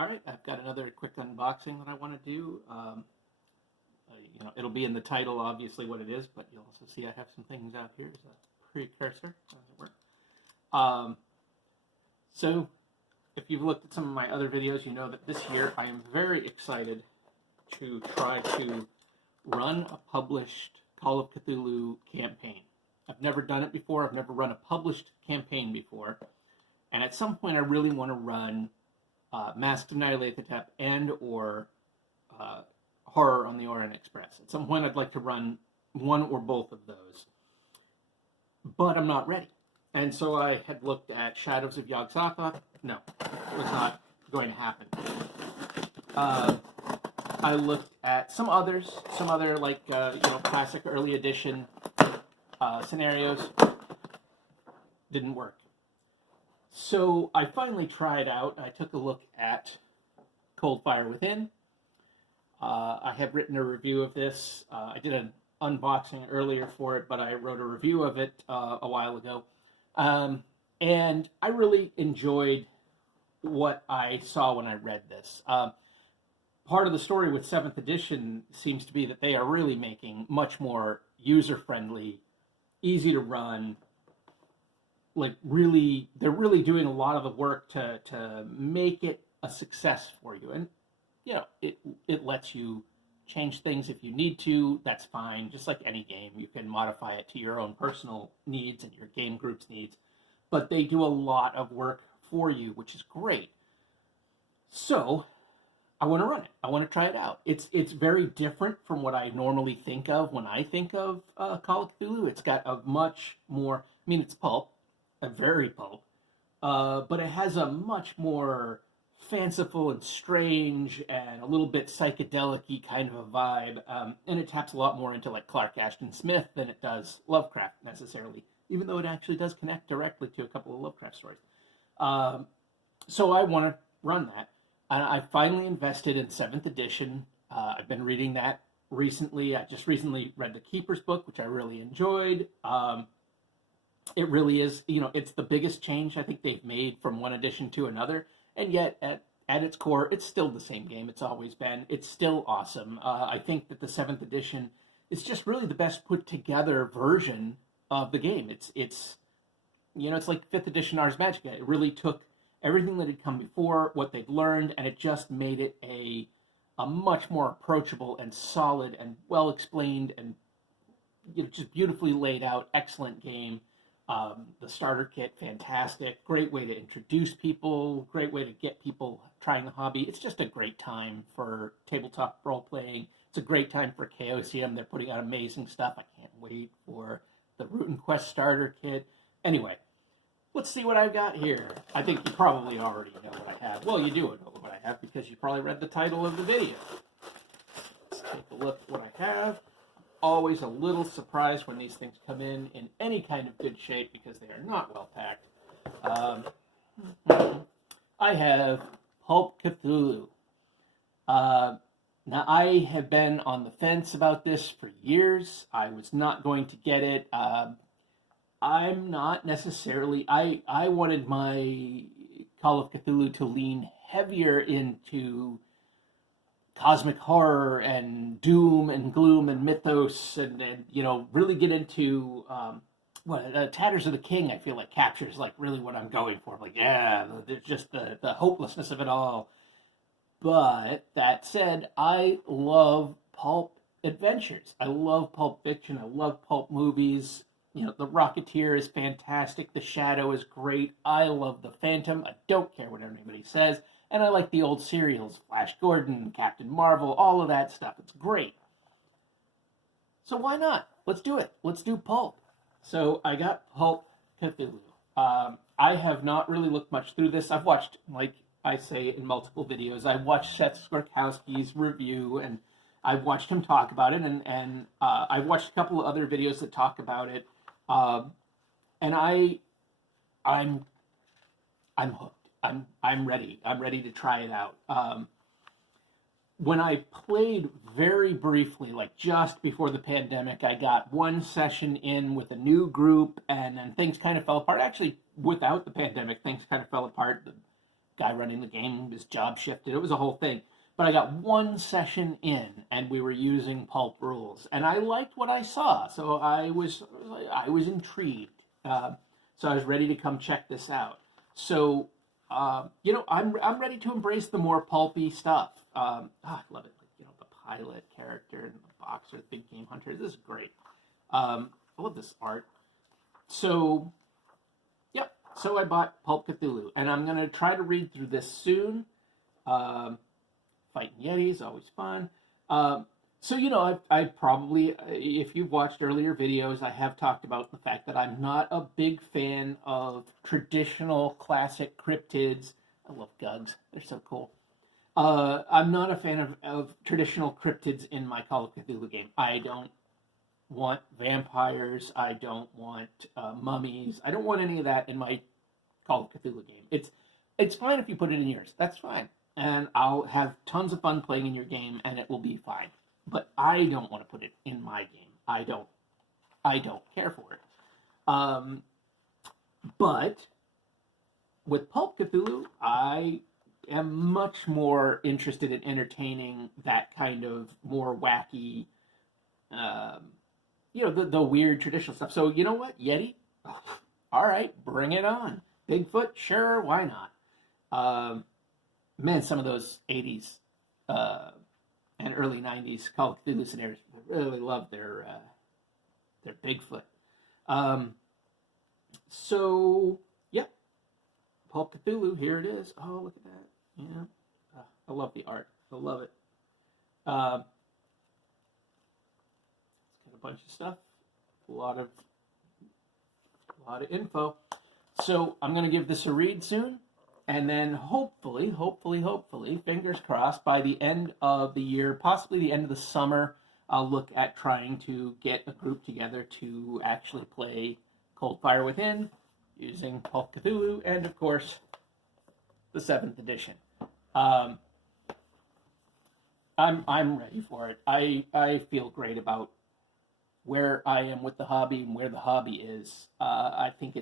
All right, I've got another quick unboxing that I want to do. It'll be in the title, obviously, what it is, but you'll also see I have some things out here as a precursor, as it were. So, if you've looked at some of my other videos, you know that this year I am very excited to try to run a published Call of Cthulhu campaign. I've never done it before. I've never run a published campaign before. And at some point, I really want to run Masks of Nyarlathotep and or Horror on the Orient Express. At some point, I'd like to run one or both of those. But I'm not ready. And so I had looked at Shadows of Yog-Sothoth. No, it was not going to happen. I looked at some other classic early edition scenarios. Didn't work. So I finally tried out. I took a look at Cold Fire Within. I had written a review of this. I did an unboxing earlier for it, but I wrote a review of it a while ago. And I really enjoyed what I saw when I read this. Part of the story with 7th edition seems to be that they are really making much more user-friendly, easy to run, they're really doing a lot of the work to make it a success for you. And, it lets you change things if you need to. That's fine. Just like any game, you can modify it to your own personal needs and your game group's needs. But they do a lot of work for you, which is great. So I want to run it. I want to try it out. It's very different from what I normally think of when I think of Call of Cthulhu. It's got a much more, it's pulp, a very pulp, but it has a much more fanciful and strange and a little bit psychedelic-y kind of a vibe, and it taps a lot more into like Clark Ashton Smith than it does Lovecraft necessarily, even though it actually does connect directly to a couple of Lovecraft stories. So I want to run that. And I finally invested in 7th edition. I've been reading that recently. I just recently read the Keeper's book, which I really enjoyed. It really is, it's the biggest change I think they've made from one edition to another. And yet, at its core, it's still the same game it's always been. It's still awesome. I think that the 7th edition is just really the best put together version of the game. It's like 5th edition Ars Magica. It really took everything that had come before, what they'd learned, and it just made it a much more approachable and solid and well explained and just beautifully laid out, excellent game. The starter kit, fantastic. Great way to introduce people. Great way to get people trying the hobby. It's just a great time for tabletop role-playing. It's a great time for Chaosium. They're putting out amazing stuff. I can't wait for the Root and Quest starter kit. Anyway, let's see what I've got here. I think you probably already know what I have. Well, you do know what I have because you probably read the title of the video. Let's take a look at what I have. Always a little surprised when these things come in any kind of good shape because they are not well packed. I have Pulp Cthulhu. Now, I have been on the fence about this for years. I was not going to get it. I'm not necessarily... I wanted my Call of Cthulhu to lean heavier into cosmic horror and doom and gloom and mythos and really get into Tatters of the King. I feel like captures like really what I'm going for. Like, yeah, there's just the hopelessness of it all. But that said, I love pulp adventures. I love pulp fiction. I love pulp movies. The Rocketeer is fantastic. The Shadow is great. I love The Phantom. I don't care what anybody says. And I like the old serials, Flash Gordon, Captain Marvel, all of that stuff. It's great. So why not? Let's do it. Let's do Pulp. So I got Pulp Cthulhu. I have not really looked much through this. I've watched, like I say in multiple videos, I've watched Seth Skorkowski's review, and I've watched him talk about it, and I've watched a couple of other videos that talk about it, and I'm hooked. I'm ready. I'm ready to try it out. When I played very briefly, like just before the pandemic, I got one session in with a new group, and then things kind of fell apart. Actually, without the pandemic, things kind of fell apart. The guy running the game, his job shifted. It was a whole thing. But I got one session in, and we were using pulp rules, and I liked what I saw, so I was intrigued. So I was ready to come check this out. So I'm ready to embrace the more pulpy stuff. I love it. The pilot character and the boxer, the big game hunter. This is great. I love this art. So, yep. So I bought Pulp Cthulhu, and I'm gonna try to read through this soon. Fighting Yetis, always fun. So, I probably, if you've watched earlier videos, I have talked about the fact that I'm not a big fan of traditional classic cryptids. I love Gugs. They're so cool. I'm not a fan of traditional cryptids in my Call of Cthulhu game. I don't want vampires. I don't want mummies. I don't want any of that in my Call of Cthulhu game. It's fine if you put it in yours. That's fine. And I'll have tons of fun playing in your game, and it will be fine. But I don't want to put it in my game. I don't care for it. But with Pulp Cthulhu, I am much more interested in entertaining that kind of more wacky, the weird traditional stuff. So you know what, Yeti? All right, bring it on. Bigfoot, sure, why not? Man, some of those 80s and early 90s Call of Cthulhu scenarios, I really love their Bigfoot. So, yeah, Pulp Cthulhu, here it is. Oh, look at that. Yeah, I love the art. I love it. It's got a bunch of stuff, a lot of info. So I'm going to give this a read soon. And then hopefully, fingers crossed, by the end of the year, possibly the end of the summer, I'll look at trying to get a group together to actually play Cold Fire Within using Pulp Cthulhu and, of course, the 7th edition. I'm ready for it. I feel great about where I am with the hobby and where the hobby is. I think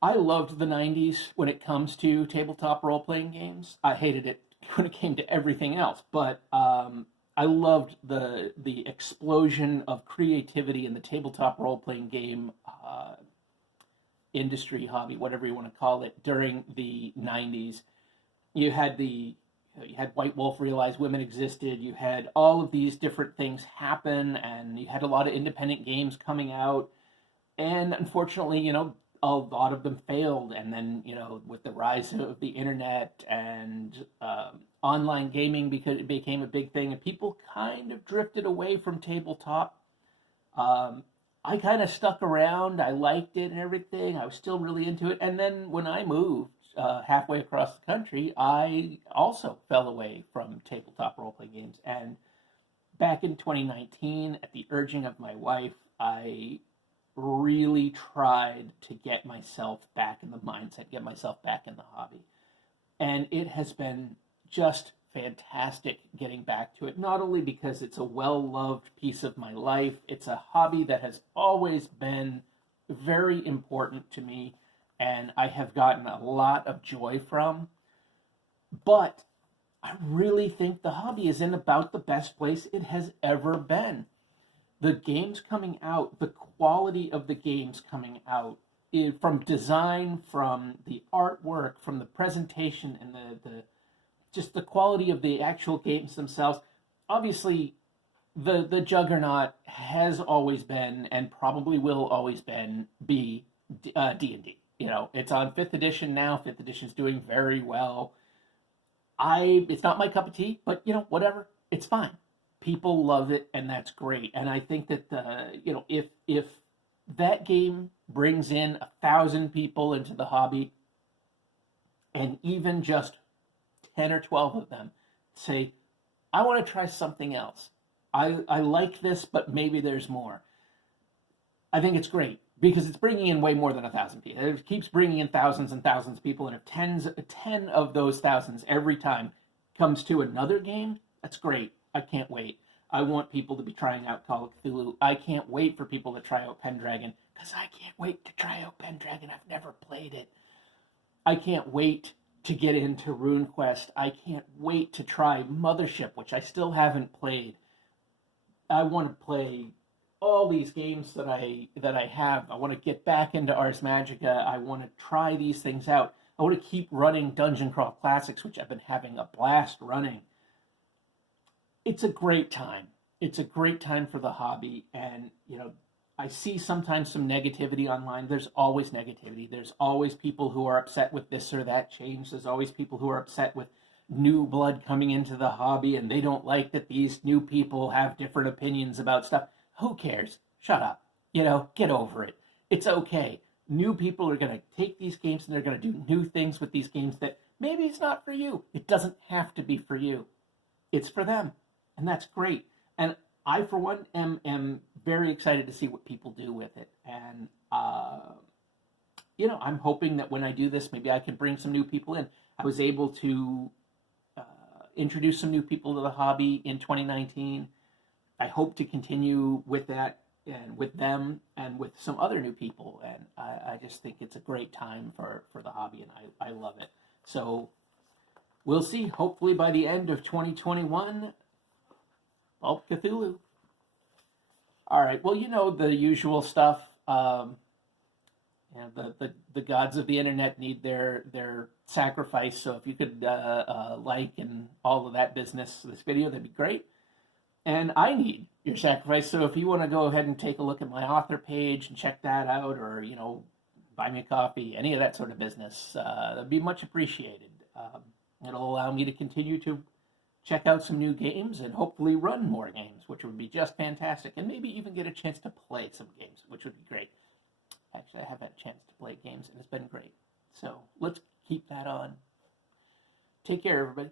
I loved the 90s when it comes to tabletop role-playing games. I hated it when it came to everything else, but I loved the explosion of creativity in the tabletop role-playing game industry, hobby, whatever you want to call it, during the 90s. You had White Wolf realize women existed. You had all of these different things happen, and you had a lot of independent games coming out. And unfortunately, a lot of them failed. And then, with the rise of the internet and online gaming, because it became a big thing, and people kind of drifted away from tabletop. I kind of stuck around. I liked it and everything. I was still really into it. And then when I moved halfway across the country, I also fell away from tabletop role-playing games. And back in 2019, at the urging of my wife, I really tried to get myself back in the mindset, get myself back in the hobby. And it has been just fantastic getting back to it, not only because it's a well-loved piece of my life, it's a hobby that has always been very important to me, and I have gotten a lot of joy from, but I really think the hobby is in about the best place it has ever been. The games coming out, the quality of the games coming out, from design, from the artwork, from the presentation, and just the quality of the actual games themselves. Obviously, the juggernaut has always been, and probably will always be D&D. It's on 5th edition now. 5th edition is doing very well. It's not my cup of tea, but whatever. It's fine. People love it, and that's great. And I think that if that game brings in 1,000 people into the hobby, and even just 10 or 12 of them say, I want to try something else. I like this, but maybe there's more. I think it's great, because it's bringing in way more than 1,000 people. It keeps bringing in thousands and thousands of people, and if 10 of those thousands every time comes to another game, that's great. I can't wait. I want people to be trying out Call of Cthulhu. I can't wait for people to try out Pendragon, because I can't wait to try out Pendragon. I've never played it. I can't wait to get into RuneQuest. I can't wait to try Mothership, which I still haven't played. I want to play all these games that I have. I want to get back into Ars Magica. I want to try these things out. I want to keep running Dungeon Crawl Classics, which I've been having a blast running. It's a great time. It's a great time for the hobby, and I see sometimes some negativity online. There's always negativity. There's always people who are upset with this or that change. There's always people who are upset with new blood coming into the hobby and they don't like that these new people have different opinions about stuff. Who cares? Shut up. Get over it. It's okay. New people are going to take these games and they're going to do new things with these games that maybe it's not for you. It doesn't have to be for you. It's for them. And that's great. And I, for one, am very excited to see what people do with it. And, I'm hoping that when I do this, maybe I can bring some new people in. I was able to introduce some new people to the hobby in 2019. I hope to continue with that and with them and with some other new people. And I just think it's a great time for the hobby, and I love it. So we'll see. Hopefully by the end of 2021, Pulp Cthulhu. All right. Well, the usual stuff. The gods of the internet need their sacrifice. So if you could like and all of that business this video, that'd be great. And I need your sacrifice. So if you want to go ahead and take a look at my author page and check that out, or buy me a coffee, any of that sort of business, that'd be much appreciated. It'll allow me to continue to check out some new games and hopefully run more games, which would be just fantastic. And maybe even get a chance to play some games, which would be great. Actually, I have had a chance to play games, and it's been great. So let's keep that on. Take care, everybody.